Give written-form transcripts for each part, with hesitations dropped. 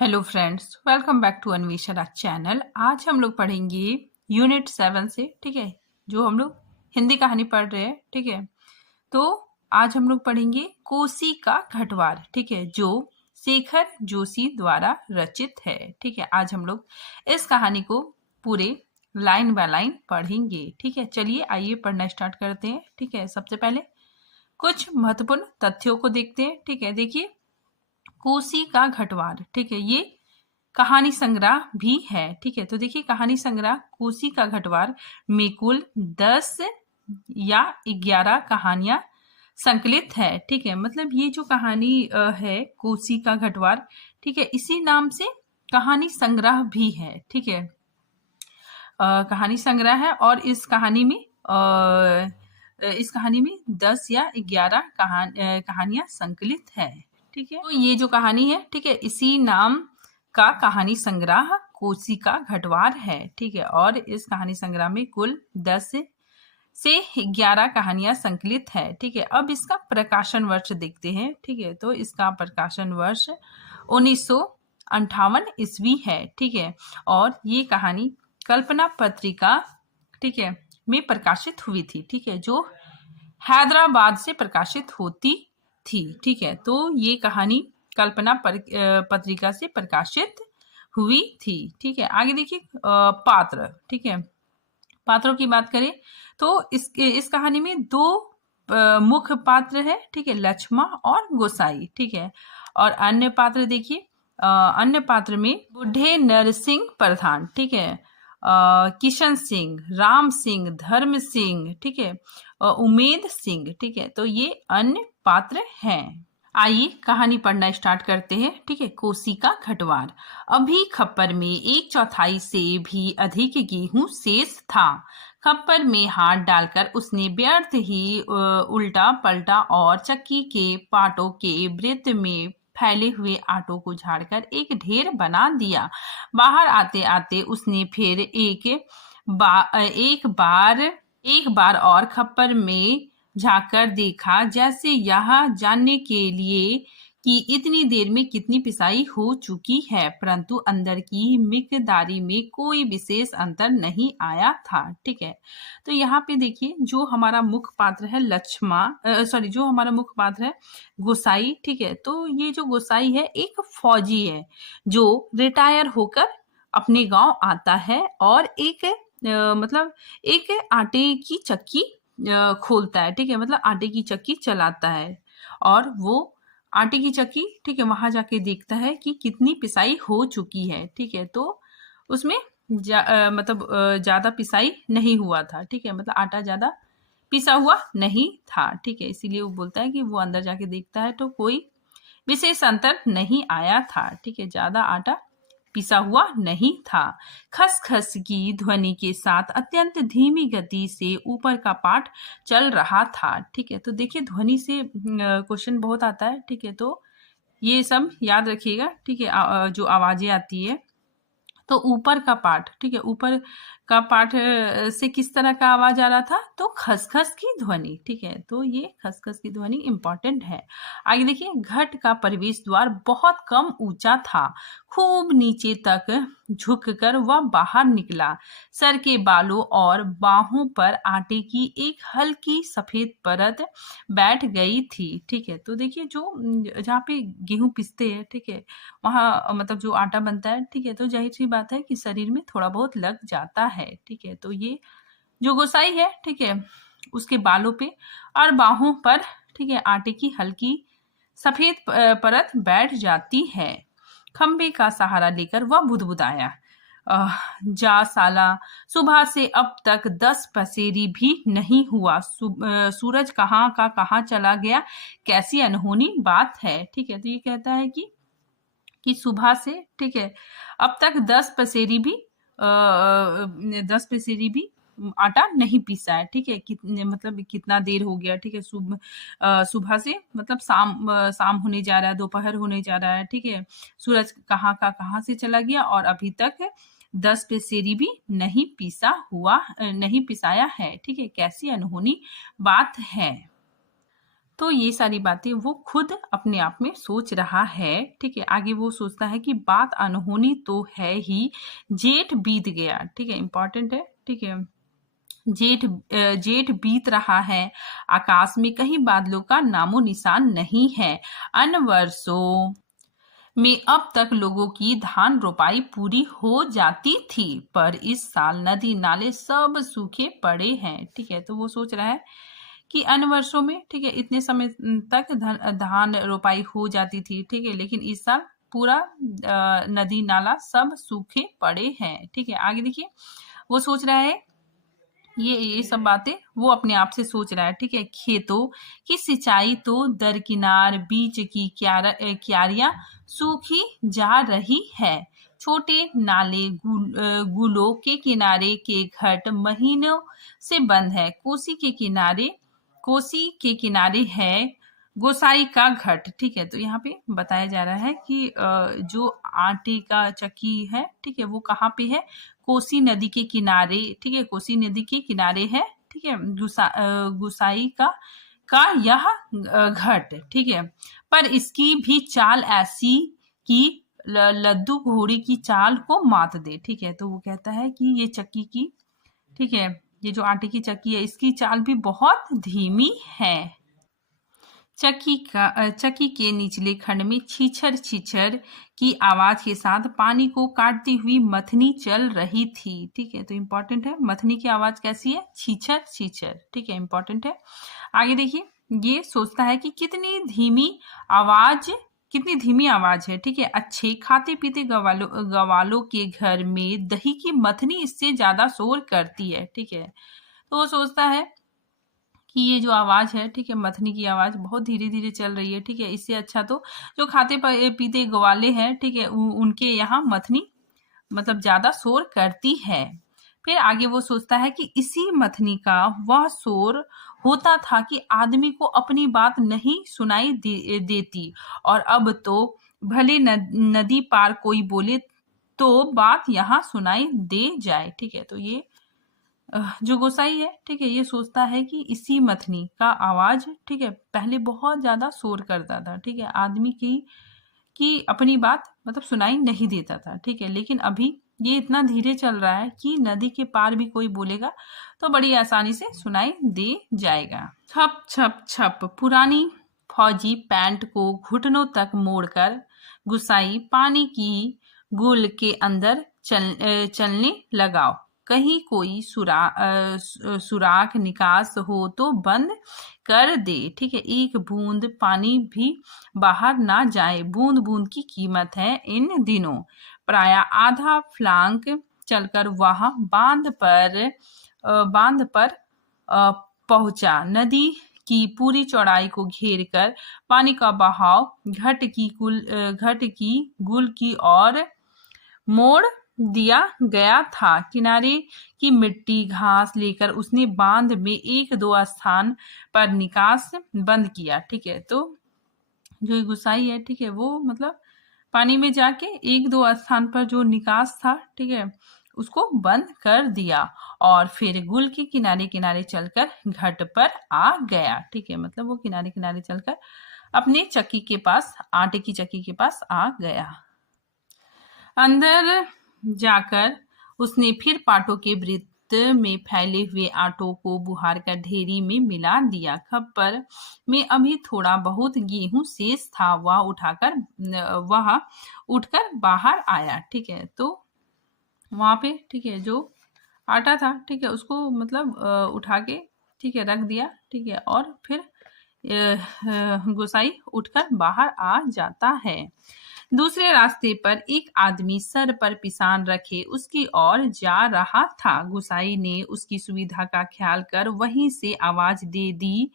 Hello friends, welcome back to Anveshana channel. आज हम लोग पढ़ेंगे यूनिट 7 से, ठीक है, जो हम लोग हिंदी कहानी पढ़ रहे हैं, ठीक है। तो आज हम लोग पढ़ेंगे कोसी का घटवार, ठीक है, जो शेखर जोशी द्वारा रचित है, ठीक है। आज हम लोग इस कहानी को पूरे लाइन बाय लाइन पढ़ेंगे, ठीक है। चलिए आइए पढ़ना स्टार्ट करते हैं, ठीक है। सबसे पहले कुछ महत्वपूर्ण तथ्यों को देखते हैं, ठीक है। देखिए, कोसी का घटवार, ठीक है, ये कहानी संग्रह भी है, ठीक है। तो देखिए, कहानी संग्रह कोसी का घटवार में कुल 10 या 11 कहानियां संकलित है, ठीक है। मतलब ये जो कहानी है कोसी का घटवार, ठीक है, इसी नाम से कहानी संग्रह भी है, ठीक है। कहानी संग्रह है और इस कहानी में 10 या 11 कहानियां संकलित है, ठीक है। तो ये जो कहानी है, ठीक है, इसी नाम का कहानी संग्रह कोसी का घटवार है, ठीक है। और इस कहानी संग्रह में कुल 10 से 11 कहानियां संकलित है, ठीक है। अब इसका प्रकाशन वर्ष देखते हैं, ठीक है। तो इसका प्रकाशन वर्ष 1958 ईस्वी है, ठीक है। और ये कहानी कल्पना पत्रिका, ठीक है, में प्रकाशित हुई थी, ठीक है, जो हैदराबाद से प्रकाशित होती थी, ठीक है। तो ये कहानी कल्पना पत्रिका से प्रकाशित हुई थी, ठीक है। आगे देखिए, पात्र, ठीक है। पात्रों की बात करें तो इस कहानी में दो मुख्य पात्र है, ठीक है, लक्ष्मा और गोसाई, ठीक है। और अन्य पात्र देखिए, अन्य पात्र में बुढ़े नरसिंह प्रधान, ठीक है, किशन सिंह, राम सिंह, धर्म सिंह, ठीक है, उमेद सिंह, ठीक है। तो ये अन्य पात्र हैं। आइए कहानी पढ़ना स्टार्ट करते हैं, ठीक है। कोसी का घटवार। अभी खप्पर में 1/4 से भी अधिक गेहूं शेष था। खप्पर में हाथ डालकर उसने व्यर्थ ही उल्टा पलटा और चक्की के पाटों के वृत्त में फैले हुए आटों को झाड़कर एक ढेर बना दिया। बाहर आते आते उसने फिर एक बार और खप्पर में झांककर देखा, जैसे यह जानने के लिए कि इतनी देर में कितनी पिसाई हो चुकी है, परंतु अंदर की मिकदारी में कोई विशेष अंतर नहीं आया था, ठीक है। तो यहाँ पे देखिए, जो हमारा मुख्य पात्र है जो हमारा मुख्य पात्र है गोसाई, ठीक है। तो ये जो गोसाई है एक फौजी है जो रिटायर होकर अपने गांव आता है और मतलब एक आटे की चक्की खोलता है, ठीक है, मतलब आटे की चक्की चलाता है। और वो आटे की चक्की, ठीक है, वहां जाके देखता है कि कितनी पिसाई हो चुकी है, ठीक है। तो उसमें ज्यादा पिसाई नहीं हुआ था, ठीक है, मतलब आटा ज्यादा पिसा हुआ नहीं था, ठीक है। इसीलिए वो बोलता है कि वो अंदर जाके देखता है तो कोई विशेष अंतर नहीं आया था, ठीक है, ज्यादा आटा पिसा हुआ नहीं था। खसखस की ध्वनि के साथ अत्यंत धीमी गति से ऊपर का पाठ चल रहा था, ठीक है। तो देखिए, ध्वनि से क्वेश्चन बहुत आता है, ठीक है, तो ये सब याद रखिएगा, ठीक है। जो आवाजें आती है, तो ऊपर का पाठ, ठीक है, ऊपर का पाठ से किस तरह का आवाज आ रहा था, तो खसखस की ध्वनि, ठीक है। तो ये खसखस की ध्वनि इंपॉर्टेंट है। आगे देखिए, घट का प्रवेश द्वार बहुत कम ऊंचा था। खूब नीचे तक झुककर वह बाहर निकला। सर के बालों और बाहों पर आटे की एक हल्की सफेद परत बैठ गई थी, ठीक है। तो देखिए, जो जहाँ पे गेहूं पिसते हैं, ठीक है, वहाँ मतलब जो आटा बनता है, ठीक है, तो जाहिर सी बात है कि शरीर में थोड़ा बहुत लग जाता है, ठीक है। तो ये जो गोसाई है, ठीक है, उसके बालों पे और बाहों पर, ठीक है, आटे की हल्की सफेद परत बैठ जाती है। खंबे का सहारा लेकर वह बुदबुदाया, जा साला, सुबह से अब तक 10 पसेरी भी नहीं हुआ। सूरज कहाँ का कहाँ चला गया, कैसी अनहोनी बात है, ठीक है। तो ये कहता है कि सुबह से, ठीक है, अब तक 10 पसेरी भी आटा नहीं पीसा है, ठीक है। मतलब कितना देर हो गया, ठीक है, सुबह से मतलब शाम होने जा रहा है, दोपहर होने जा रहा है, ठीक है। सूरज कहाँ का कहाँ से चला गया और अभी तक 10 पसेरी भी नहीं पिसाया है, ठीक है, कैसी अनहोनी बात है। तो ये सारी बातें वो खुद अपने आप में सोच रहा है। ठीक है, आगे वो सोचता है कि बात अनहोनी तो है ही, जेठ बीत गया। ठीक है, इंपॉर्टेंट है। ठीक है, जेठ बीत रहा है, आकाश में कहीं बादलों का नामो निशान नहीं है। अन्य वर्षों में अब तक लोगों की धान रोपाई पूरी हो जाती थी, पर इस साल नदी नाले सब सूखे पड़े हैं। ठीक है, तो वो सोच रहा है कि अन्य वर्षों में, ठीक है, इतने समय तक धान रोपाई हो जाती थी। ठीक है, लेकिन इस साल पूरा नदी नाला सब सूखे पड़े हैं। ठीक है, आगे देखिए, वो सोच रहा है ये सब बातें वो अपने आप से सोच रहा है। ठीक है, खेतों की सिंचाई तो दरकिनार, बीच की क्यारियां सूखी जा रही है। छोटे नाले गुलों के किनारे के घाट महीनों से बंद है। कोसी के किनारे है गोसाई का घट। ठीक है, तो यहाँ पे बताया जा रहा है कि जो आटे का चक्की है, ठीक है, वो कहाँ पे है? कोसी नदी के किनारे। ठीक है, कोसी नदी के किनारे है। ठीक है, गुसाई का यह घट। ठीक है, पर इसकी भी चाल ऐसी कि लद्दू घोड़ी की चाल को मात दे। ठीक है, तो वो कहता है कि ये चक्की की, ठीक है, ये जो आटे की चक्की है, इसकी चाल भी बहुत धीमी है। चक्की के निचले खंड में छीछर छीछर की आवाज के साथ पानी को काटती हुई मथनी चल रही थी। ठीक है, तो इंपॉर्टेंट है, मथनी की आवाज कैसी है? छीछर छीछर। ठीक है, इंपॉर्टेंट है। आगे देखिए, ये सोचता है कि कितनी धीमी आवाज है। ठीक है, अच्छे खाते पीते गवालों के घर में दही की मथनी इससे ज्यादा शोर करती है। ठीक है, तो वो सोचता है कि ये जो आवाज है, ठीक है, मथनी की आवाज बहुत धीरे धीरे चल रही है। ठीक है, इससे अच्छा तो जो खाते पीते ग्वाले हैं, ठीक है, उनके यहाँ मथनी मतलब ज्यादा शोर करती है। फिर आगे वो सोचता है कि इसी मथनी का वह शोर होता था कि आदमी को अपनी बात नहीं सुनाई देती, और अब तो भले नदी पार कोई बोले तो बात यहाँ सुनाई दे जाए। ठीक है, तो ये जो गोसाई है, ठीक है, ये सोचता है कि इसी मथनी का आवाज, ठीक है, पहले बहुत ज्यादा शोर करता था। ठीक है, आदमी की अपनी बात मतलब सुनाई नहीं देता था। ठीक है, लेकिन अभी ये इतना धीरे चल रहा है कि नदी के पार भी कोई बोलेगा तो बड़ी आसानी से सुनाई दे जाएगा। छप छप छप पुरानी फौजी पैंट को घुटनों तक मोड़कर गुसाई पानी की गुल के अंदर चलने लगाओ। कहीं कोई सुराख निकास हो तो बंद कर दे। ठीक है, एक बूंद पानी भी बाहर ना जाए। बूंद बूंद की कीमत है इन दिनों। प्राय आधा फ्लांक चलकर वह बांध पर पहुंचा। नदी की पूरी चौड़ाई को घेर कर पानी का बहाव घट की गुल की ओर मोड़ दिया गया था। किनारे की मिट्टी घास लेकर उसने बांध में एक दो स्थान पर निकास बंद किया। ठीक है, तो जो गुसाई है, ठीक है, वो मतलब पानी में जाके एक दो स्थान पर जो निकास था, ठीक है, उसको बंद कर दिया और फिर गुल के किनारे किनारे चलकर घाट पर आ गया। ठीक है, मतलब वो किनारे किनारे चलकर अपने चक्की के पास, आटे की चक्की के पास आ गया। अंदर जाकर उसने फिर पाटों के वृत्त में फैले हुए आटों को बुहार कर ढेरी में मिला दिया। खप्पर में अभी थोड़ा बहुत गेहूं शेष था। वह उठकर बाहर आया। ठीक है, तो वहां पे, ठीक है, जो आटा था, ठीक है, उसको मतलब उठा के, ठीक है, रख दिया। ठीक है, और फिर गोसाई उठकर बाहर आ जाता है। दूसरे रास्ते पर एक आदमी सर पर पिसान रखे उसकी ओर जा रहा था। गुसाई ने उसकी सुविधा का ख्याल कर वहीं से आवाज दे दी,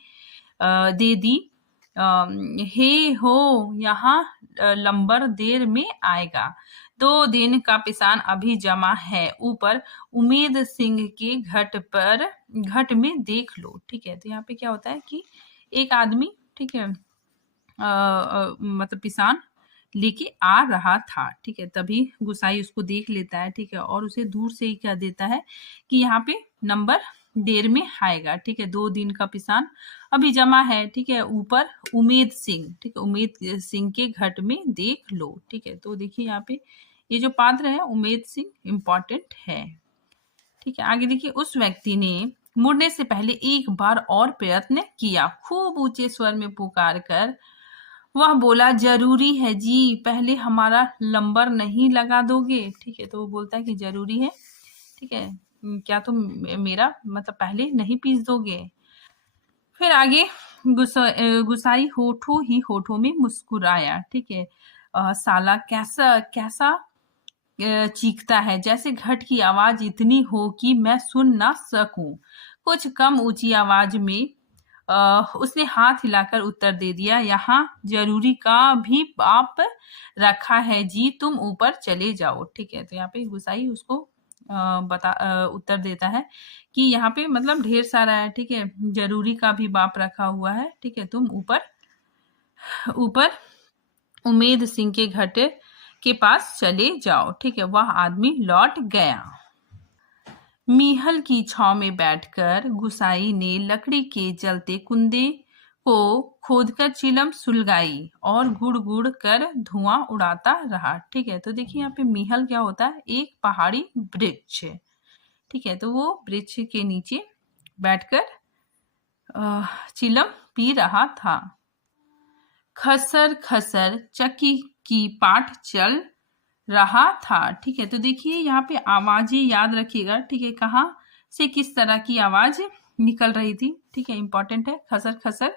हे हो, यहाँ लंबर देर में आएगा। 2 दिन का पिसान अभी जमा है, ऊपर उमेद सिंह के घट में देख लो। ठीक है, तो यहाँ पे क्या होता है कि एक आदमी, ठीक है, मतलब पिसान लेके आ रहा था। ठीक है, तभी गुसाई उसको देख लेता है। ठीक है, और उसे दूर से ही कह देता है कि यहाँ पे नंबर देर में आएगा। ठीक है, 2 दिन का पिसान अभी जमा है। ठीक है, ऊपर उमेद सिंह, ठीक है, उमेद सिंह के घट में देख लो। ठीक है, तो देखिए यहाँ पे ये जो पात्र है उमेद सिंह इम्पॉर्टेंट है। ठीक है, आगे देखिए, उस व्यक्ति ने मुड़ने से पहले एक बार और प्रयत्न किया। खूब ऊंचे स्वर में पुकार कर वह बोला, जरूरी है जी, पहले हमारा लंबर नहीं लगा दोगे। ठीक है, तो वो बोलता है कि जरूरी है, ठीक है, क्या तुम मेरा मतलब पहले नहीं पीस दोगे। फिर आगे गुसाई होठों ही होठों में मुस्कुराया। ठीक है, साला कैसा कैसा चीखता है, जैसे घट की आवाज इतनी हो कि मैं सुन ना सकूं। कुछ कम ऊंची आवाज में उसने हाथ हिलाकर उत्तर दे दिया, यहाँ जरूरी का भी बाप रखा है जी, तुम ऊपर चले जाओ। ठीक है, तो यहाँ पे गुसाई उसको उत्तर देता है कि यहाँ पे मतलब ढेर सारा है। ठीक है, जरूरी का भी बाप रखा हुआ है। ठीक है, तुम ऊपर ऊपर उमेद सिंह के घट के पास चले जाओ। ठीक है, वह आदमी लौट गया। मीहल की छांव में बैठकर गुसाई ने लकड़ी के जलते कुंदे को खोदकर चिलम सुलगाई और गुड़ गुड़ कर धुआं उड़ाता रहा। ठीक है, तो देखिए यहाँ पे मीहल क्या होता है, एक पहाड़ी वृक्ष। ठीक है, तो वो वृक्ष के नीचे बैठकर चिलम पी रहा था। खसर खसर चक्की की पाट चल रहा था। ठीक है, तो देखिए यहाँ पे आवाजें याद रखिएगा। ठीक है, कहाँ से किस तरह की आवाज निकल रही थी। ठीक है, इंपॉर्टेंट है। खसर खसर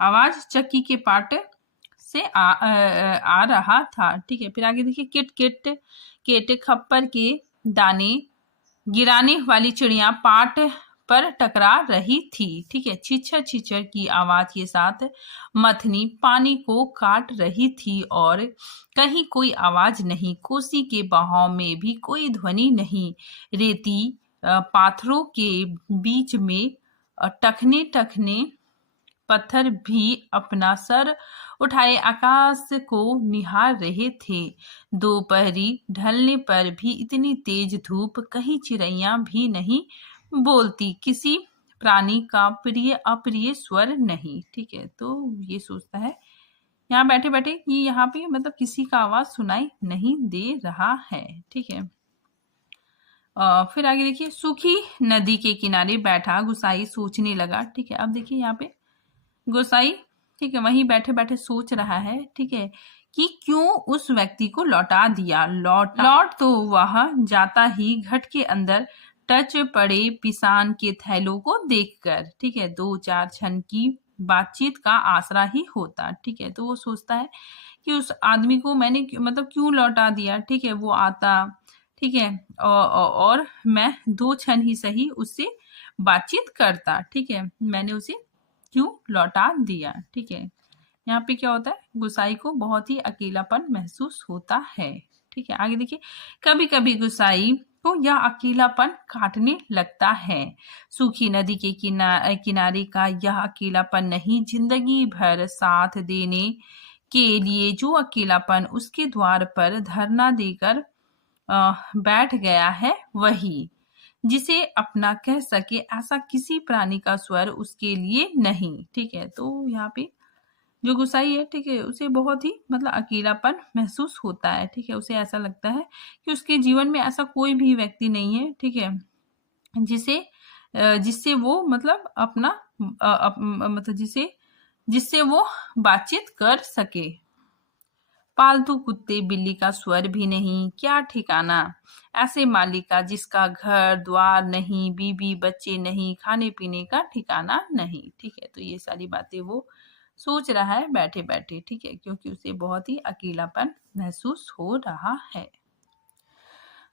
आवाज चक्की के पाट से आ रहा था। ठीक है, फिर आगे देखिए, किट किट केट खप्पर के दाने गिराने वाली चिड़िया पाट पर टकरा रही थी। ठीक है, छिछर छिछर की आवाज के साथ मथनी पानी को काट रही थी और कहीं कोई आवाज नहीं, कोसी के बहाव में भी कोई ध्वनि नहीं। रेती पाथरों के बीच में टखने टखने पत्थर भी अपना सर उठाए आकाश को निहार रहे थे। दोपहरी ढलने पर भी इतनी तेज धूप, कहीं चिड़ैया भी नहीं बोलती, किसी प्राणी का प्रिय अप्रिय स्वर नहीं। ठीक है, तो ये सोचता है यहाँ बैठे बैठे कि यहाँ पे मतलब किसी का आवाज सुनाई नहीं दे रहा है। ठीक है, फिर आगे देखिए, सूखी नदी के किनारे बैठा गुसाई सोचने लगा। ठीक है, अब देखिए यहाँ पे गोसाई, ठीक है, वहीं बैठे बैठे सोच रहा है। ठीक है, कि क्यों उस व्यक्ति को लौटा दिया। लौट तो वह जाता ही घट के अंदर टच पड़े पिसान के थैलों को देखकर। ठीक है, 2-4 क्षण की बातचीत का आसरा ही होता। ठीक है, तो वो सोचता है कि उस आदमी को मैंने मतलब क्यों लौटा दिया। ठीक है, वो आता, ठीक है, और मैं 2 क्षण ही सही उससे बातचीत करता। ठीक है, मैंने उसे क्यों लौटा दिया। ठीक है, यहाँ पे क्या होता है, गुसाई को बहुत ही अकेलापन महसूस होता है। ठीक है, आगे देखिए, कभी कभी गुसाई को यह अकेलापन काटने लगता है। सूखी नदी के किनारे का यह अकेलापन नहीं, जिंदगी भर साथ देने के लिए जो अकेलापन उसके द्वार पर धरना देकर बैठ गया है, वही जिसे अपना कह सके ऐसा किसी प्राणी का स्वर उसके लिए नहीं। ठीक है, तो यहाँ पे जो गुसाई है, ठीक है, उसे बहुत ही मतलब अकेलापन महसूस होता है। ठीक है, उसे ऐसा लगता है कि उसके जीवन में ऐसा कोई भी व्यक्ति नहीं है। ठीक है, जिससे वो मतलब अपना मतलब जिससे वो बातचीत कर सके। पालतू कुत्ते बिल्ली का स्वर भी नहीं, क्या ठिकाना ऐसे मालिक का जिसका घर द्वार नहीं, बीबी बच्चे नहीं, खाने पीने का ठिकाना नहीं। ठीक है, तो ये सारी बातें वो सोच रहा है बैठे बैठे। ठीक है, क्योंकि उसे बहुत ही अकेलापन महसूस हो रहा है।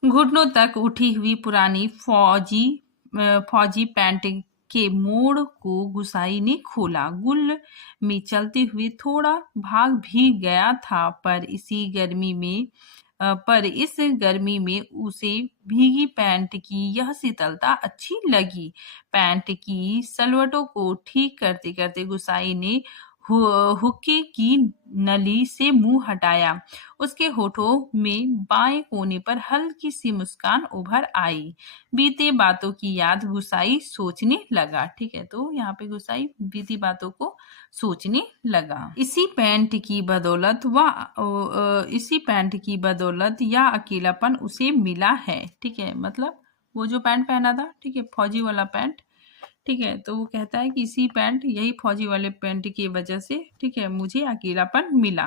घुटनों तक उठी हुई पुरानी फौजी पैंट के मोड़ को गुसाई ने खोला। गुल में चलते हुए थोड़ा भाग भी गया था, पर इस गर्मी में उसे भीगी पैंट की यह शीतलता अच्छी लगी। पैंट की सलवटों को ठीक करते करते गुसाई ने हुक्के की नली से मुंह हटाया। उसके होठों में बाएं कोने पर हल्की सी मुस्कान उभर आई। बीते बातों की याद गुसाई सोचने लगा। ठीक है, तो यहाँ पे गुसाई बीती बातों को सोचने लगा। इसी पैंट की बदौलत यह अकेलापन उसे मिला है। ठीक है, मतलब वो जो पैंट पहना था, ठीक है, फौजी वाला पैंट, ठीक है, तो वो कहता है कि इसी पैंट, यही फौजी वाले पैंट की वजह से, ठीक है, मुझे अकेलापन मिला।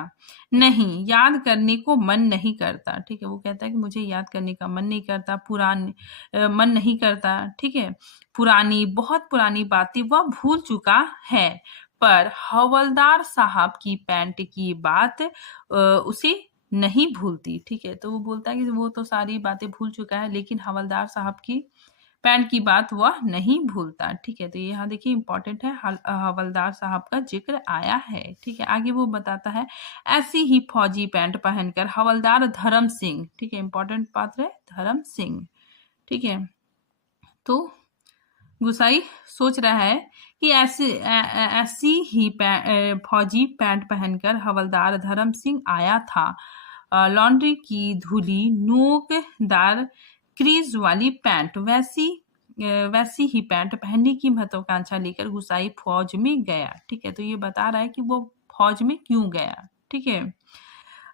नहीं, याद करने को मन नहीं करता। ठीक है, वो कहता है कि मुझे याद करने का मन नहीं करता, मन नहीं करता। ठीक है, पुरानी, बहुत पुरानी बातें वह भूल चुका है, पर हवलदार साहब की पैंट की बात उसे नहीं भूलती। ठीक है, तो वो बोलता है कि वो तो सारी बातें भूल चुका है, लेकिन हवलदार साहब की पैंट की बात वह नहीं भूलता। ठीक है, तो यहाँ देखिए इंपॉर्टेंट है, हवलदार साहब का जिक्र आया है। ठीक है, आगे वो बताता है, ऐसी ही फौजी पैंट पहनकर हवलदार धर्म सिंह, ठीक है, इंपॉर्टेंट पात्र है धर्म सिंह। ठीक है, तो गुसाई सोच रहा है कि ऐसी ही फौजी पैंट पहनकर हवलदार धर्म सिंह आया था। लॉन्ड्री की धुली नोकदार क्रीज वाली पैंट, वैसी ही पैंट पहनने की महत्वाकांक्षा लेकर गुसाई फौज में गया। ठीक है, तो ये बता रहा है कि वो फौज में क्यों गया। ठीक है,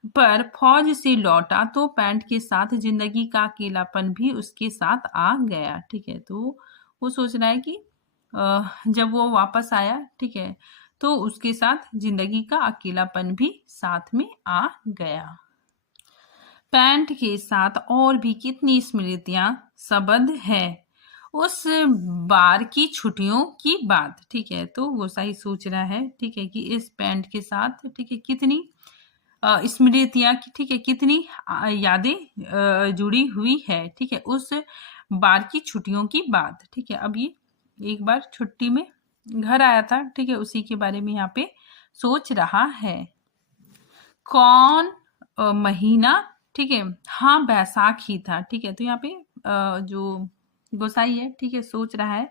पर फौज से लौटा तो पैंट के साथ जिंदगी का अकेलापन भी उसके साथ आ गया। ठीक है, तो वो सोच रहा है कि जब वो वापस आया, ठीक है, तो उसके साथ जिंदगी का अकेलापन भी साथ में आ गया। पैंट के साथ और भी कितनी स्मृतियां सबद है उस बार की छुट्टियों की बात। ठीक है, तो वो सही सोच रहा है, ठीक है, कि इस पैंट के साथ, ठीक है, कितनी स्मृतियां, ठीक है, कितनी यादें जुड़ी हुई है। ठीक है, उस बार की छुट्टियों की बात। ठीक है, अब ये एक बार छुट्टी में घर आया था, ठीक है, उसी के बारे में यहाँ पे सोच रहा है। कौन महीना, ठीक है, हाँ बैसाख ही था। ठीक है, तो यहाँ पे जो गोसाई है, ठीक है, सोच रहा है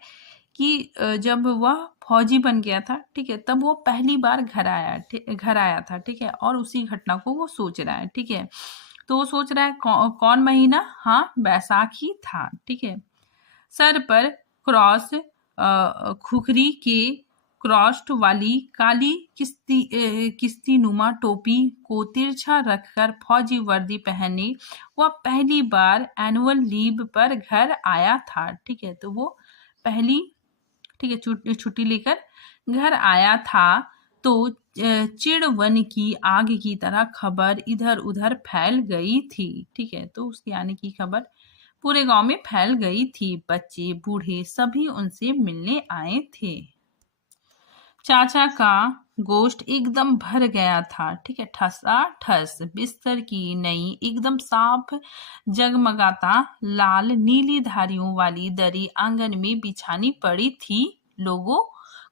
कि जब वह फौजी बन गया था, ठीक है, तब वो पहली बार घर आया था। ठीक है, और उसी घटना को वो सोच रहा है। ठीक है, तो वो सोच रहा है कौन महीना, हाँ बैसाख ही था। ठीक है, सर पर क्रॉस, खुखरी के क्रॉस्ट वाली काली किस्ती नुमा टोपी को तिरछा रखकर फौजी वर्दी पहने वह पहली बार एनुअल लीव पर घर आया था। ठीक है, तो वो पहली, ठीक है, छुट्टी लेकर घर आया था, तो चिड़वन की आग की तरह खबर इधर उधर फैल गई थी। ठीक है, तो उसके आने की खबर पूरे गांव में फैल गई थी। बच्चे बूढ़े सभी उनसे मिलने आए थे। चाचा का गोश्त एकदम भर गया था। ठीक है, ठसा ठस बिस्तर की नई एकदम साफ जगमगाता लाल नीली धारियों वाली दरी आंगन में बिछानी पड़ी थी लोगों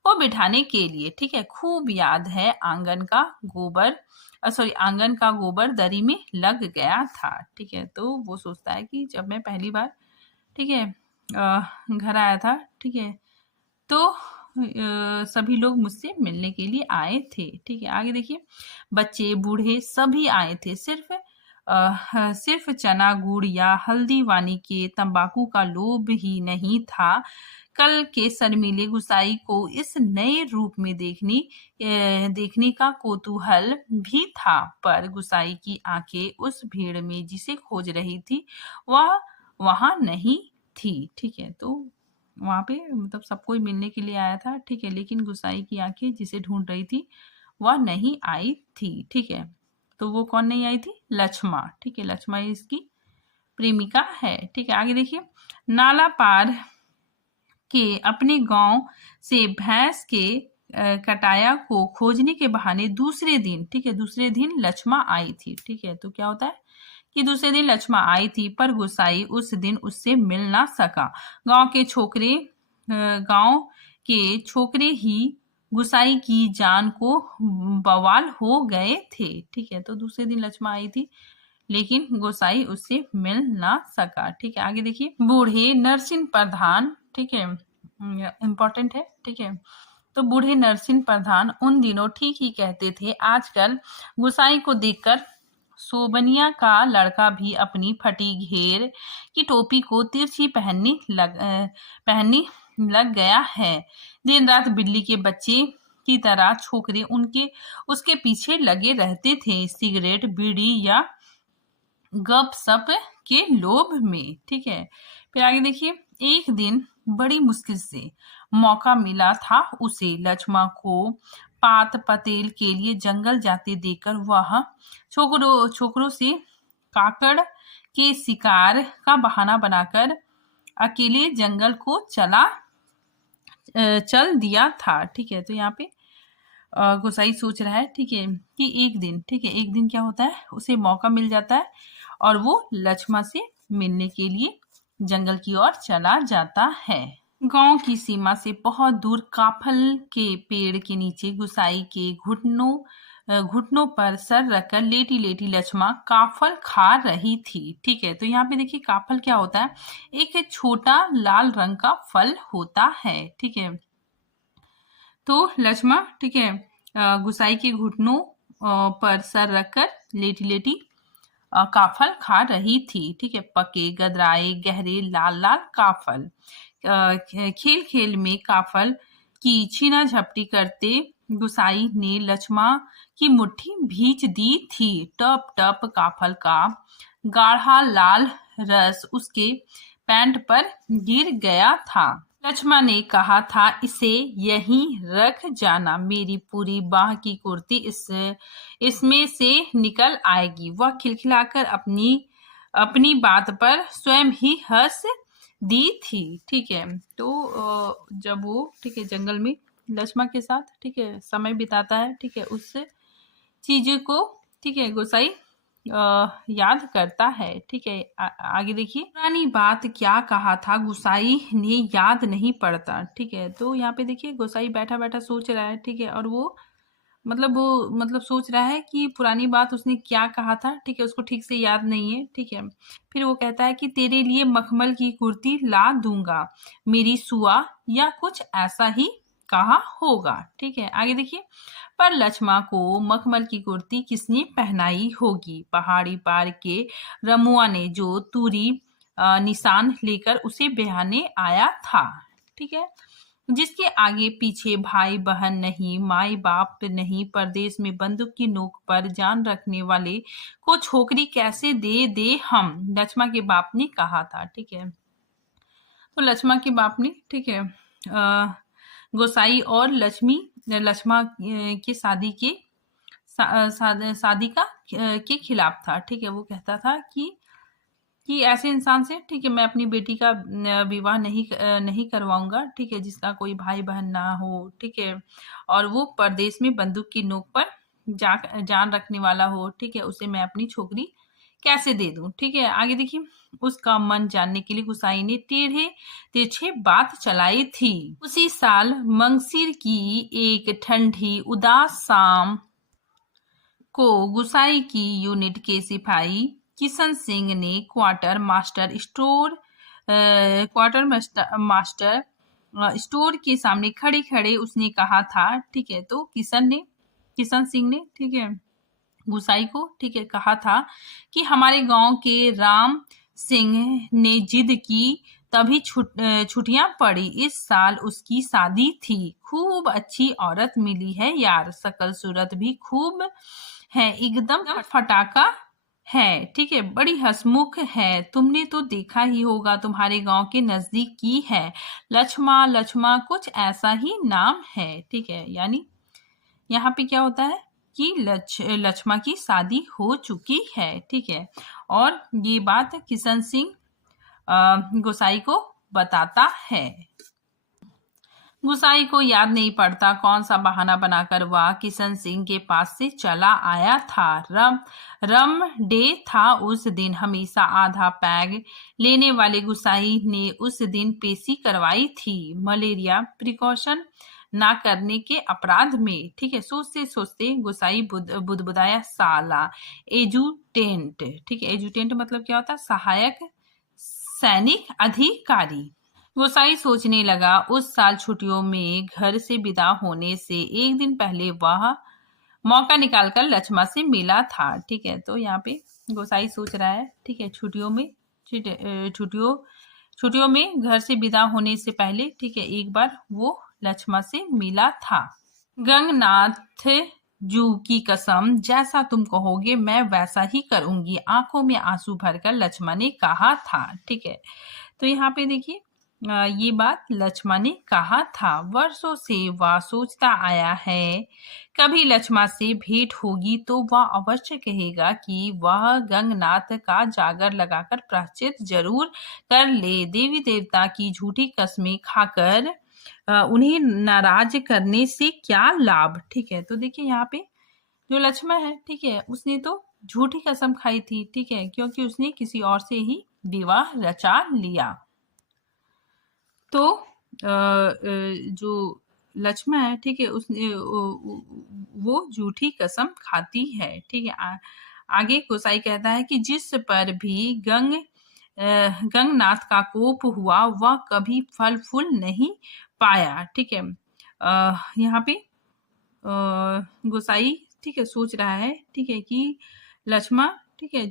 को बिठाने के लिए। ठीक है, खूब याद है आंगन का गोबर दरी में लग गया था। ठीक है, तो वो सोचता है कि जब मैं पहली बार, ठीक है, घर आया था, ठीक है, तो सभी लोग मुझसे मिलने के लिए आए थे। ठीक है, आगे देखिए, बच्चे बूढ़े सभी आए थे, सिर्फ चना गुड़ या हल्दी वानी के तंबाकू का लोभ ही नहीं था। कल के शर्मीले गुसाई को इस नए रूप में देखने का कौतूहल भी था, पर गुसाई की आंखें उस भीड़ में जिसे खोज रही थी वह वहां नहीं थी। ठीक है, तो वहां पे मतलब सबको मिलने के लिए आया था। ठीक है, लेकिन गुसाई की आंखें जिसे ढूंढ रही थी वह नहीं आई थी। ठीक है, तो वो कौन नहीं आई थी, लक्ष्मा। ठीक है, लक्ष्मा इसकी प्रेमिका है। ठीक है, आगे देखिए, नाला पार के अपने गांव से भैंस के कटाया को खोजने के बहाने दूसरे दिन, ठीक है, दूसरे दिन लक्ष्मा आई थी। ठीक है, तो क्या होता है कि दूसरे दिन लक्ष्मा आई थी, पर गुसाई उस दिन उससे मिल ना सका। गांव के छोकरे ही गुसाई की जान को बवाल हो गए थे। ठीक है, तो दूसरे दिन लक्ष्मा आई थी, लेकिन गोसाई उससे मिल ना सका। ठीक है, आगे देखिए, बूढ़े नरसिंह प्रधान, ठीक है, इंपॉर्टेंट है। ठीक है, तो बूढ़े नरसिंह प्रधान उन दिनों ठीक ही कहते थे। आजकल गुसाई को देखकर सोबनिया का लड़का भी अपनी फटी घेर की टोपी को तिरछी पहनने लग गया है। दिन रात बिल्ली के बच्चे की तरह छोकरे उसके पीछे लगे रहते थे, सिगरेट, बीड़ी या गपशप के लोभ में। ठीक है, फिर आगे देखिए। एक दिन बड़ी मुश्किल से मौका मिला था उसे। लक्ष्मा को पात पतेल के लिए जंगल जाते देखकर वह छोकरों से काकड़ के शिकार का बहाना बनाकर अकेले जंगल को चल दिया था। ठीक है, तो यहाँ पे गोसाई सोच रहा है, ठीक है, कि एक दिन क्या होता है, उसे मौका मिल जाता है और वो लक्ष्मा से मिलने के लिए जंगल की ओर चला जाता है। गांव की सीमा से बहुत दूर काफल के पेड़ के नीचे गुसाई के घुटनों पर सर रखकर लेटी लेटी लक्ष्मा काफल खा रही थी। ठीक है, तो यहाँ पे देखिए काफल क्या होता है, एक छोटा लाल रंग का फल होता है। ठीक है, तो लक्ष्मा, ठीक है, गुसाई के घुटनों पर सर रखकर लेटी लेटी काफल खा रही थी। ठीक है, पके गदराए गहरे लाल लाल काफल। खेल खेल में काफल की छीना झपटी करते गुसाई ने लक्ष्मा की मुट्ठी भींच दी थी। टप टप काफल का गाढ़ा लाल रस उसके पैंट पर गिर गया था। लक्ष्मा ने कहा था, इसे यहीं रख जाना, मेरी पूरी बाह की कुर्ती इसमें से निकल आएगी। वह खिलखिलाकर अपनी बात पर स्वयं ही हंस दी थी। ठीक है, तो जब वो, ठीक है, जंगल में लक्ष्मा के साथ, ठीक है, समय बिताता है, ठीक है, उस चीज को, ठीक है, गोसाई याद करता है। ठीक है, आगे देखिए। पुरानी बात क्या कहा था गुसाई ने याद नहीं पड़ता। ठीक है, तो यहाँ पे देखिए गुसाई बैठा बैठा सोच रहा है। ठीक है, और वो सोच रहा है कि पुरानी बात उसने क्या कहा था। ठीक है, उसको ठीक से याद नहीं है। ठीक है, फिर वो कहता है कि तेरे लिए मखमल की कुर्ती ला दूंगा, मेरी सुआ, या कुछ ऐसा ही कहा होगा। ठीक है, आगे देखिए। पर लक्ष्मा को मखमल की कुर्ती किसने पहनाई होगी? पहाड़ी पार के रमुआ ने, जो तूरी निशान लेकर उसे बिहाने आया था। ठीक है, जिसके आगे पीछे भाई बहन नहीं, माई बाप नहीं, परदेश में बंदूक की नोक पर जान रखने वाले को छोकरी कैसे दे हम, लक्ष्मा के बाप ने कहा था। ठीक है, तो लक्ष्मा के बाप ने, ठीक है, गोसाई और लक्ष्मा के शादी के खिलाफ था। ठीक है, वो कहता था कि ऐसे इंसान से, ठीक है, मैं अपनी बेटी का विवाह नहीं करवाऊंगा। ठीक है, जिसका कोई भाई बहन ना हो। ठीक है, और वो परदेश में बंदूक की नोक पर जान रखने वाला हो। ठीक है, उसे मैं अपनी छोकरी कैसे दे दूं। ठीक है, आगे देखिए। उसका मन जानने के लिए गुसाई ने टेढ़े तिरछे बात चलाई थी। उसी साल मंगसिर की एक ठंडी उदास शाम को गुसाई की यूनिट के सिपाही किशन सिंह ने क्वार्टर मास्टर स्टोर के सामने खड़े खड़े उसने कहा था। ठीक है, तो किशन सिंह ने, ठीक है, गुसाई को, ठीक है, कहा था कि हमारे गांव के राम सिंह ने जिद की, तभी छुट्टियां पड़ी। इस साल उसकी शादी थी। खूब अच्छी औरत मिली है यार, शकल सूरत भी खूब है, एकदम फटाका है। ठीक है, बड़ी हंसमुख है, तुमने तो देखा ही होगा, तुम्हारे गांव के नजदीक की है, लक्ष्मा कुछ ऐसा ही नाम है। ठीक है, यानी यहाँ पे क्या होता है कि लक्ष्मा की शादी हो चुकी है। ठीक है, और ये बात किशन सिंह गोसाई को बताता है। गुसाई को याद नहीं पड़ता कौन सा बहाना बनाकर वह किशन सिंह के पास से चला आया था। रम डे था उस दिन। हमेशा आधा पैग लेने वाले गुसाई ने उस दिन पेशी करवाई थी, मलेरिया प्रिकॉशन ना करने के अपराध में। ठीक है, सोचते सोचते गुसाई बुदबुदाया, साला एजुटेंट। ठीक है, एजुटेंट मतलब क्या होता है? सहायक सैनिक अधिकारी। गोसाई सोचने लगा, उस साल छुट्टियों में घर से विदा होने से एक दिन पहले वह मौका निकालकर लक्ष्मा से मिला था। ठीक है, तो यहाँ पे गोसाई सोच रहा है, ठीक है, छुट्टियों में घर से विदा होने से पहले, ठीक है, एक बार वो लक्ष्मा से मिला था। गंगनाथ जू की कसम, जैसा तुम कहोगे मैं वैसा ही करूंगी, आंखों में आंसू भरकर लक्ष्मा ने कहा था। ठीक है, तो यहाँ पे देखिए ये बात लक्ष्मा ने कहा था। वर्षों से वह सोचता आया है, कभी लक्ष्मा से भेंट होगी तो वह अवश्य कहेगा कि वह गंगनाथ का जागर लगाकर प्रायश्चित जरूर कर ले। देवी देवता की झूठी कस्में खाकर उन्हें नाराज करने से क्या लाभ। ठीक है, तो देखिए यहाँ पे जो लक्ष्मा है, ठीक है, उसने तो झूठी कसम खाई थी, ठीक है, क्योंकि उसने किसी और से ही विवाह रचा लिया। तो जो लक्ष्मा है, ठीक है, उसने वो झूठी कसम खाती है। ठीक है, आगे गोसाई कहता है कि जिस पर भी गंगनाथ का कोप हुआ वह कभी फल फूल नहीं पाया। ठीक है, यहाँ पे गोसाई, ठीक है, सोच रहा है, ठीक है, कि लक्ष्मा, ठीक है,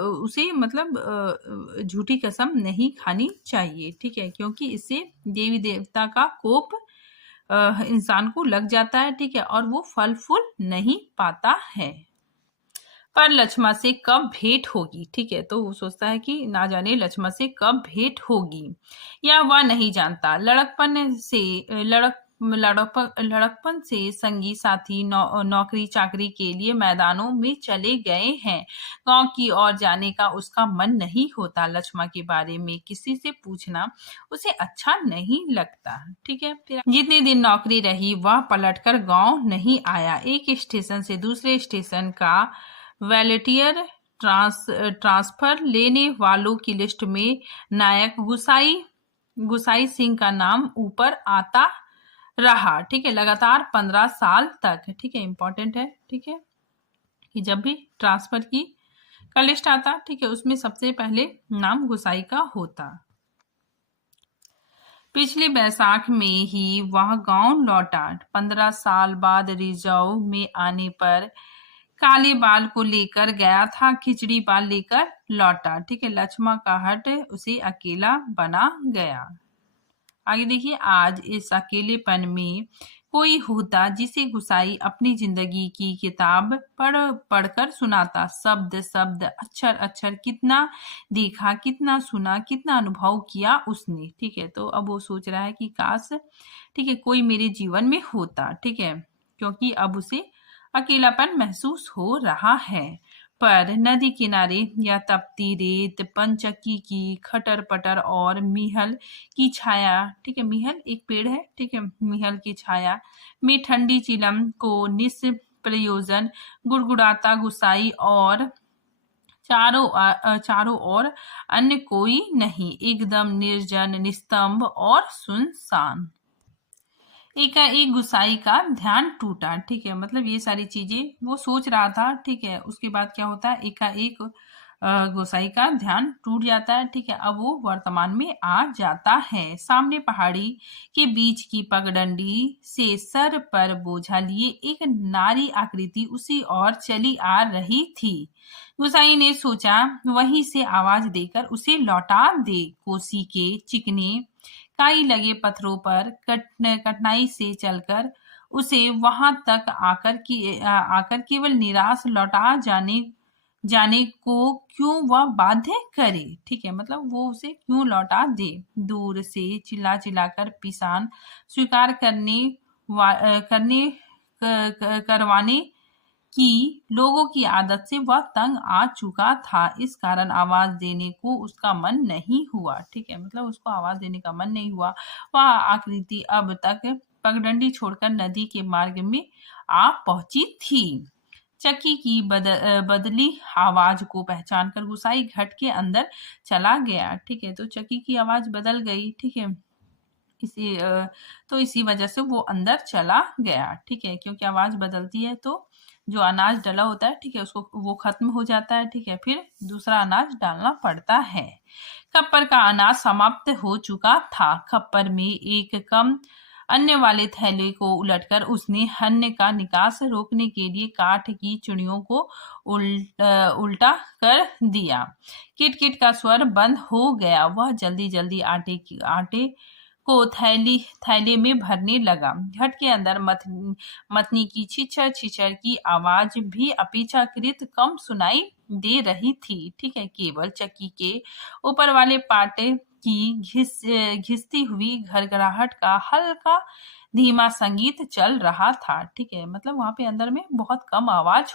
उसे मतलब झूठी कसम नहीं खानी चाहिए। ठीक है, क्योंकि इससे देवी देवता का कोप इंसान को लग जाता है। ठीक है, और वो फल फूल नहीं पाता है। पर लक्ष्मा से कब भेंट होगी। ठीक है, तो वो सोचता है कि ना जाने लक्ष्मा से कब भेंट होगी, या वह नहीं जानता। लड़कपन से संगी साथी नौकरी चाकरी के लिए मैदानों में चले गए हैं। गांव की ओर जाने का उसका मन नहीं होता। लक्ष्मा के बारे में किसी से पूछना उसे अच्छा नहीं लगता। ठीक है, फिर जितने दिन नौकरी रही वह पलटकर गांव नहीं आया। एक स्टेशन से दूसरे स्टेशन का वॉलंटियर ट्रांसफर लेने वालों की लिस्ट में नायक गुसाई सिंह का नाम ऊपर आता रहा। ठीक है, लगातार 15 साल तक। ठीक है, इंपॉर्टेंट है। ठीक है, कि जब भी ट्रांसफर का लिस्ट आता, ठीक है, उसमें सबसे पहले नाम गुसाई का होता। पिछले बैसाख में ही वह गांव लौटा। 15 साल बाद रिजर्व में आने पर काले बाल को लेकर गया था, खिचड़ी बाल लेकर लौटा। ठीक है, लक्ष्मा का हट उसे अकेला बना गया। आगे देखिए, आज इस अकेलेपन में कोई होता जिसे गुसाई अपनी जिंदगी की किताब पढ़कर सुनाता। शब्द शब्द, अक्षर अक्षर, कितना देखा, कितना सुना, कितना अनुभव किया उसने। ठीक है, तो अब वो सोच रहा है कि काश, ठीक है, कोई मेरे जीवन में होता। ठीक है, क्योंकि अब उसे अकेलापन महसूस हो रहा है। पर नदी किनारे या तपती रेत, पंचक्की की खटर पटर और मीहल की छाया, ठीक है, मीहल एक पेड़ है, ठीक है, मीहल की छाया में ठंडी चिलम को निष्प्रयोजन गुड़गुड़ाता गुसाई और चारों ओर अन्य कोई नहीं, एकदम निर्जन, निस्तंभ और सुनसान। एकाएक गुसाई का ध्यान टूटा। ठीक है, मतलब ये सारी चीजें वो सोच रहा था। ठीक है, उसके बाद क्या होता है, एकाएक गोसाई का ध्यान टूट जाता है। ठीक है, अब वो वर्तमान में आ जाता है। सामने पहाड़ी के बीच की पगडंडी से सर पर बोझा लिए एक नारी आकृति उसी ओर चली आ रही थी। गुसाई ने सोचा वहीं से आवाज देकर उसे लौटा दे। कोसी के चिकने काई लगे पत्थरों पर कठिनाई से चलकर उसे वहां तक आकर केवल निराश लौटा जाने को क्यों वह बाध्य करे। ठीक है, मतलब वो उसे क्यों लौटा दे। दूर से चिल्ला चिल्लाकर पिसान स्वीकार करवाने की लोगों की आदत से वह तंग आ चुका था। इस कारण आवाज देने को उसका मन नहीं हुआ। ठीक है, मतलब उसको आवाज देने का मन नहीं हुआ। वह आकृति अब तक पगडंडी छोड़कर नदी के मार्ग में आ पहुंची थी। चक्की की बदली आवाज को पहचान कर गुसाई घट के अंदर चला गया। ठीक है, तो चक्की की आवाज बदल गई। ठीक है, तो इसी वजह से वो अंदर चला गया। ठीक है, क्योंकि आवाज बदलती है तो जो अनाज डला होता है, ठीक है, उसको वो खत्म हो जाता है, ठीक है, फिर दूसरा अनाज डालना पड़ता है। खप्पर का अनाज समाप्त हो चुका था। खप्पर में एक कम अन्य वाले थैले को उलटकर उसने अन्न का निकास रोकने के लिए काठ की चिड़ियों को उल्टा कर दिया। किट-किट का स्वर बंद हो गया। वह जल्दी-जल्दी आटे को थैले में भरने लगा। घट के अंदर मथनी की छिछर-छिछर की आवाज भी अपेक्षाकृत कम सुनाई दे रही थी। ठीक है, केवल चक्की के ऊपर वाले पाटे की घिसती हुई घरघराहट का हल्का धीमा संगीत चल रहा था। ठीक है, मतलब वहां पे अंदर में बहुत कम आवाज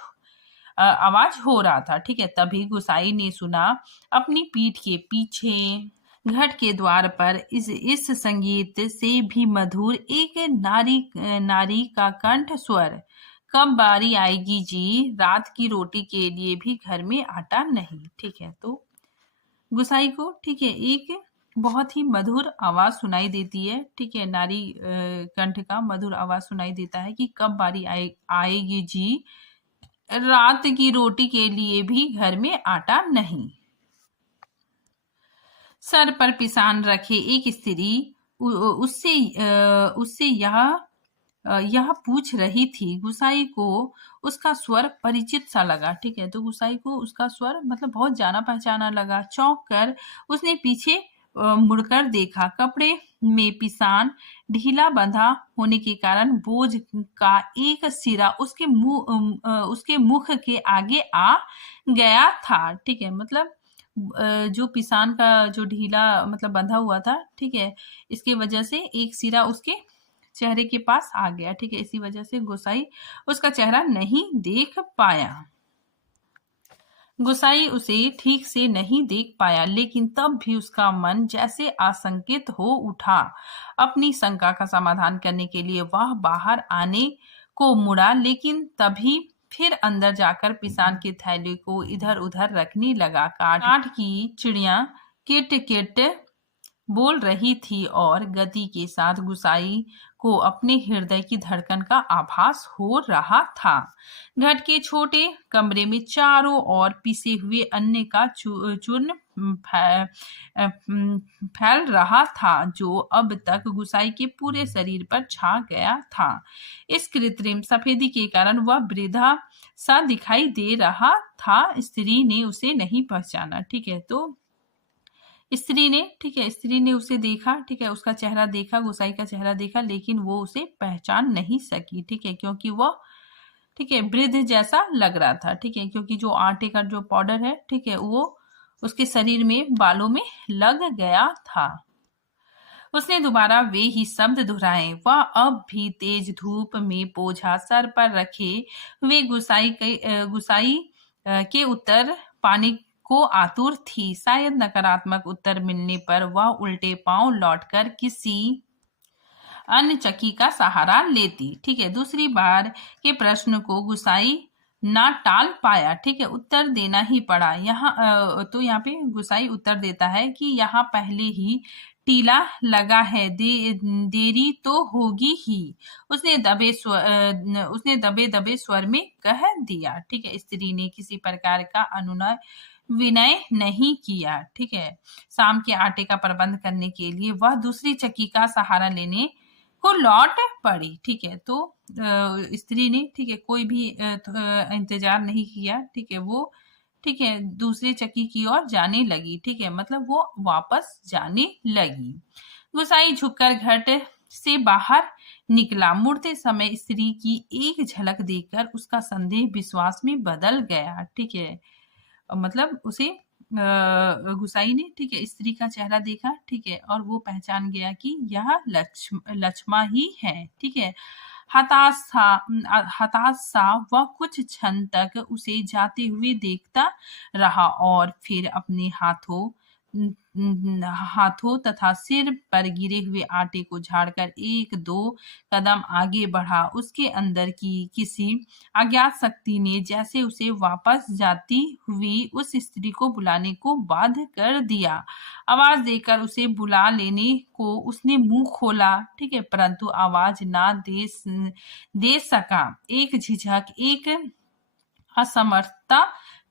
हो रहा था। ठीक है, तभी गुसाई ने सुना अपनी पीठ के पीछे घट के द्वार पर इस संगीत से भी मधुर एक नारी का कंठ स्वर। कब बारी आएगी जी, रात की रोटी के लिए भी घर में आटा नहीं। ठीक है, तो गुसाई को, ठीक है, एक बहुत ही मधुर आवाज सुनाई देती है। ठीक है, नारी कंठ का मधुर आवाज सुनाई देता है कि कब बारी आएगी जी, रात की रोटी के लिए भी घर में आटा नहीं। सर पर पिसान रखे एक स्त्री उससे यह पूछ रही थी। गुसाई को उसका स्वर परिचित सा लगा। ठीक है, तो गुसाई को उसका स्वर मतलब बहुत जाना पहचाना लगा। चौंक कर उसने पीछे मुड़कर देखा। कपड़े में पिसान ढीला बंधा होने के कारण बोझ का एक सिरा उसके मुख के आगे आ गया था। ठीक है, मतलब जो पिसान का जो ढीला मतलब बंधा हुआ था, ठीक है, इसकी वजह से एक सिरा उसके चेहरे के पास आ गया। ठीक है, इसी वजह से गुसाई उसका चेहरा नहीं देख पाया। गुसाई उसे ठीक से नहीं देख पाया, लेकिन तब भी उसका मन जैसे आशंकित हो उठा। अपनी शंका का समाधान करने के लिए वह बाहर आने को मुड़ा, लेकिन तभी फिर अंदर जाकर पिसान के थैले को इधर उधर रखने लगा। काठ की चिड़िया किट किट बोल रही थी और गति के साथ गुसाई को अपने हृदय की धड़कन का आभास हो रहा था। घट के छोटे कमरे में चारों ओर पिसे हुए अन्न का चूर्ण फैल रहा था, जो अब तक गुसाई के पूरे शरीर पर छा गया था। इस कृत्रिम सफेदी के कारण वह वृद्धा सा दिखाई दे रहा था। स्त्री ने उसे नहीं पहचाना। ठीक है, तो स्त्री ने उसे देखा। ठीक है, उसका चेहरा देखा, गुसाई का चेहरा देखा, लेकिन वो उसे पहचान नहीं सकी। ठीक है, क्योंकि वो, ठीक है, वृद्ध जैसा लग रहा था। ठीक है, क्योंकि जो आटे का जो पाउडर है, ठीक है, वो उसके शरीर में बालों में लग गया था। उसने दोबारा वे ही शब्द दोहराए। वह अब भी तेज धूप में बोझा सर पर रखे हुए गुसाई के उत्तर पाने को आतुर थी। शायद नकारात्मक उत्तर मिलने पर वह उल्टे पांव लौटकर किसी अन्य चक्की का सहारा लेती। ठीक है, दूसरी बार के प्रश्न को गुसाई ना टाल पाया। ठीक है, उत्तर देना ही पड़ा। तो यहाँ पे गुसाई उत्तर देता है कि यहाँ पहले ही टीला लगा है, देरी तो होगी ही। उसने दबे दबे स्वर में कह दिया। ठीक है, स्त्री ने किसी प्रकार का अनुनय विनय नहीं किया। ठीक है, शाम के आटे का प्रबंध करने के लिए वह दूसरी चक्की का सहारा लेने को लौट पड़ी। ठीक है, तो स्त्री ने, ठीक है, कोई भी इंतजार नहीं किया। ठीक है, वो, ठीक है, दूसरे चक्की की ओर जाने लगी। ठीक है, मतलब वो वापस जाने लगी। गुसाई झुककर घट से बाहर निकला। मुड़ते समय स्त्री की एक झलक देखकर उसका संदेह विश्वास में बदल गया। ठीक है, मतलब उसे गुसाई ने, ठीक है, स्त्री का चेहरा देखा। ठीक है, और वो पहचान गया कि यह लक्ष्मा ही है। ठीक है, हताश सा वह कुछ क्षण तक उसे जाते हुए देखता रहा और फिर अपने हाथों तथा सिर पर गिरे हुए आटे को झाड़कर एक दो कदम आगे बढ़ा। उसके अंदर की किसी अज्ञात शक्ति ने जैसे उसे वापस जाती हुई उस स्त्री को बुलाने को बाध्य कर दिया। आवाज देकर उसे बुला लेने को उसने मुंह खोला। ठीक है, परंतु आवाज ना दे सका। एक झिझक, एक असमर्थता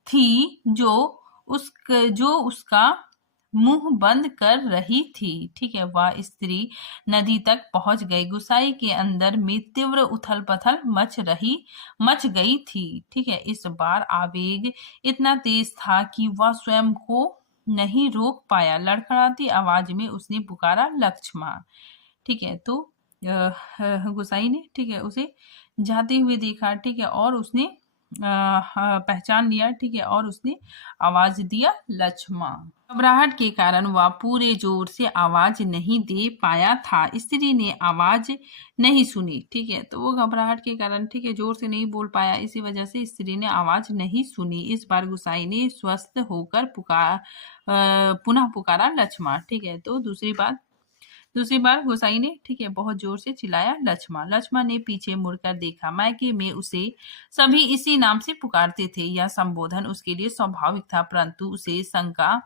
थी जो उसका मुंह बंद कर रही थी। ठीक है, वह स्त्री नदी तक पहुंच गई। गुसाई के अंदर में तीव्र उथल पथल मच गई थी। ठीक है, इस बार आवेग इतना तेज था कि वह स्वयं को नहीं रोक पाया। लड़खड़ाती आवाज में उसने पुकारा, लक्ष्मण। ठीक है, तो गुसाई ने, ठीक है, उसे जाते हुए देखा। ठीक है, और उसने पहचान लिया। ठीक है, और उसने आवाज दिया, लक्ष्मण। घबराहट के कारण वह पूरे जोर से आवाज नहीं दे पाया था। स्त्री ने आवाज नहीं सुनी। ठीक है, तो वो घबराहट के कारण, ठीक है, जोर से नहीं बोल पाया, इसी वजह से स्त्री ने आवाज नहीं सुनी। इस बार गुसाई ने स्वस्थ होकर पुनः पुकारा, लक्ष्मण। ठीक है, तो दूसरी बार गोसाई ने, ठीक है, बहुत जोर से चिल्लाया, लक्ष्मण। लक्ष्मण ने पीछे मुड़कर देखा। मायके में उसे सभी इसी नाम से पुकारते थे। यह संबोधन उसके लिए स्वाभाविक था, परंतु उसे शंका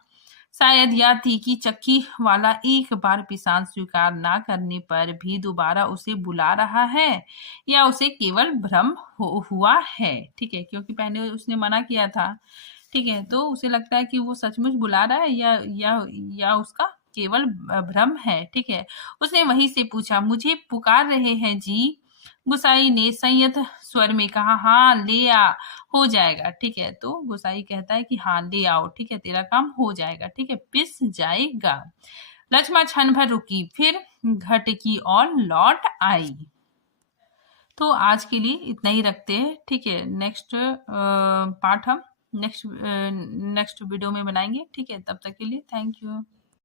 शायद यह थी कि चक्की वाला एक बार पिसान स्वीकार ना करने पर भी दोबारा उसे बुला रहा है, या उसे केवल भ्रम हुआ है। ठीक है, क्योंकि पहले उसने मना किया था। ठीक है, तो उसे लगता है कि वो सचमुच बुला रहा है, या उसका केवल भ्रम है। ठीक है, उसने वहीं से पूछा, मुझे पुकार रहे हैं जी? गुसाई ने संयत स्वर में कहा, हाँ ले आ, हो जाएगा। ठीक है, तो गुसाई कहता है कि हाँ ले आओ, ठीक है, तेरा काम हो जाएगा। ठीक है, पिस जाएगा। लक्ष्मण क्षण भर रुकी, फिर घट की और लौट आई। तो आज के लिए इतना ही रखते हैं। ठीक है, नेक्स्ट पार्ट हम नेक्स्ट वीडियो में बनाएंगे। ठीक है, तब तक के लिए थैंक यू।